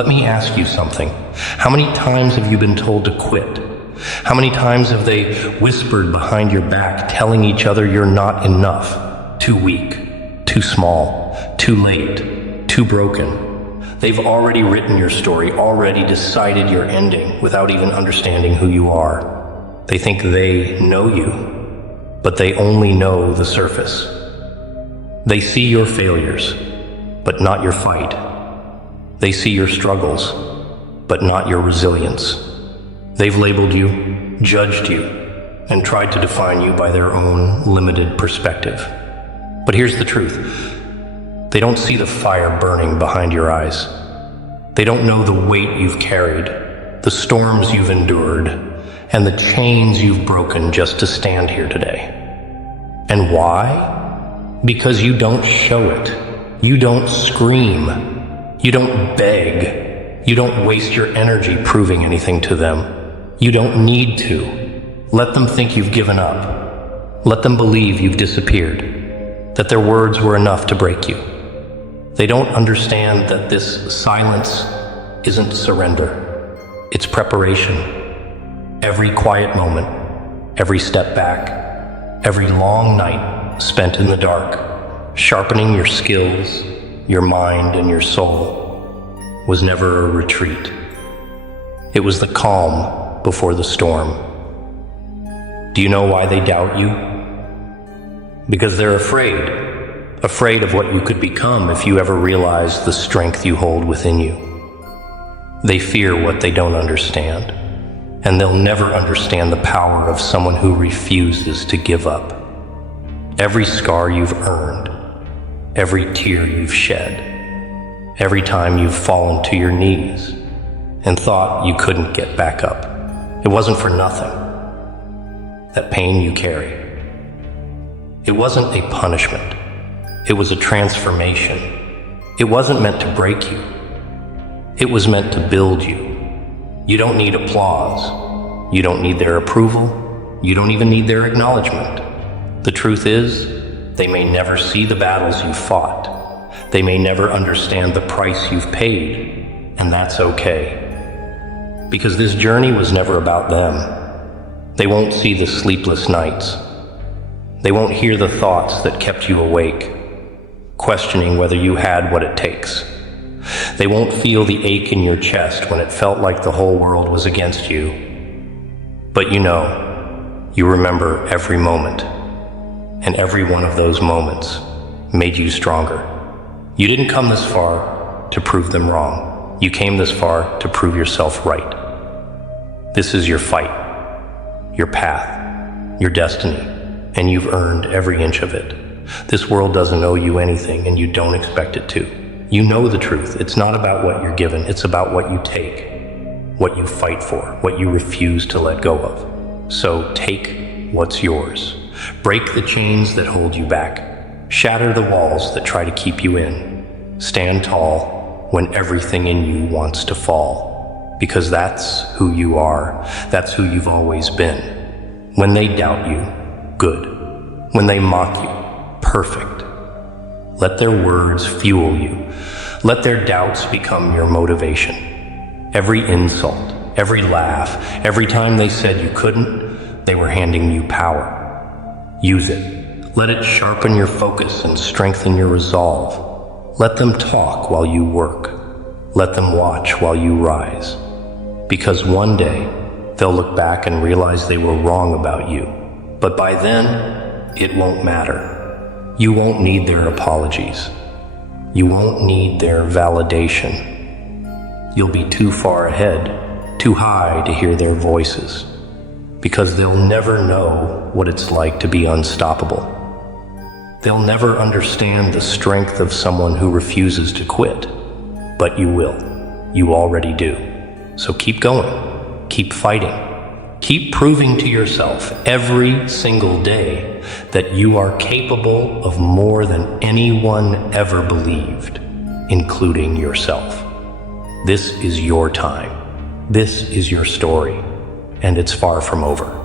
Let me ask you something. How many times have you been told to quit? How many times have they whispered behind your back, telling each other you're not enough, too weak, too small, too late, too broken? They've already written your story, already decided your ending without even understanding who you are. They think they know you, but they only know the surface. They see your failures, but not your fight. They see your struggles, but not your resilience. They've labeled you, judged you, and tried to define you by their own limited perspective. But here's the truth. They don't see the fire burning behind your eyes. They don't know the weight you've carried, the storms you've endured, and the chains you've broken just to stand here today. And why? Because you don't show it. You don't scream. You don't beg. You don't waste your energy proving anything to them. You don't need to. Let them think you've given up. Let them believe you've disappeared, that their words were enough to break you. They don't understand that this silence isn't surrender. It's preparation. Every quiet moment, every step back, every long night spent in the dark, sharpening your skills, your mind, and your soul, was never a retreat. It was the calm before the storm. Do you know why they doubt you? Because they're afraid of what you could become if you ever realize the strength you hold within you. They fear what they don't understand, and they'll never understand the power of someone who refuses to give up. Every scar you've earned, every tear you've shed, every time you've fallen to your knees and thought you couldn't get back up, it wasn't for nothing. That pain you carry, it wasn't a punishment. It was a transformation. It wasn't meant to break you. It was meant to build you. You don't need applause. You don't need their approval. You don't even need their acknowledgement. The truth is, they may never see the battles you fought. They may never understand the price you've paid, and that's okay. Because this journey was never about them. They won't see the sleepless nights. They won't hear the thoughts that kept you awake, questioning whether you had what it takes. They won't feel the ache in your chest when it felt like the whole world was against you. But you remember every moment, and every one of those moments made you stronger. You didn't come this far to prove them wrong. You came this far to prove yourself right. This is your fight, your path, your destiny, and you've earned every inch of it. This world doesn't owe you anything, and you don't expect it to. You know the truth. It's not about what you're given. It's about what you take, what you fight for, what you refuse to let go of. So take what's yours. Break the chains that hold you back. Shatter the walls that try to keep you in. Stand tall when everything in you wants to fall. Because that's who you are. That's who you've always been. When they doubt you, good. When they mock you, perfect. Let their words fuel you. Let their doubts become your motivation. Every insult, every laugh, every time they said you couldn't, they were handing you power. Use it. Let it sharpen your focus and strengthen your resolve. Let them talk while you work. Let them watch while you rise. Because one day, they'll look back and realize they were wrong about you. But by then, it won't matter. You won't need their apologies. You won't need their validation. You'll be too far ahead, too high to hear their voices, because they'll never know what it's like to be unstoppable. They'll never understand the strength of someone who refuses to quit, but you will. You already do. So keep going, keep fighting. Keep proving to yourself every single day that you are capable of more than anyone ever believed, including yourself. This is your time. This is your story, and it's far from over.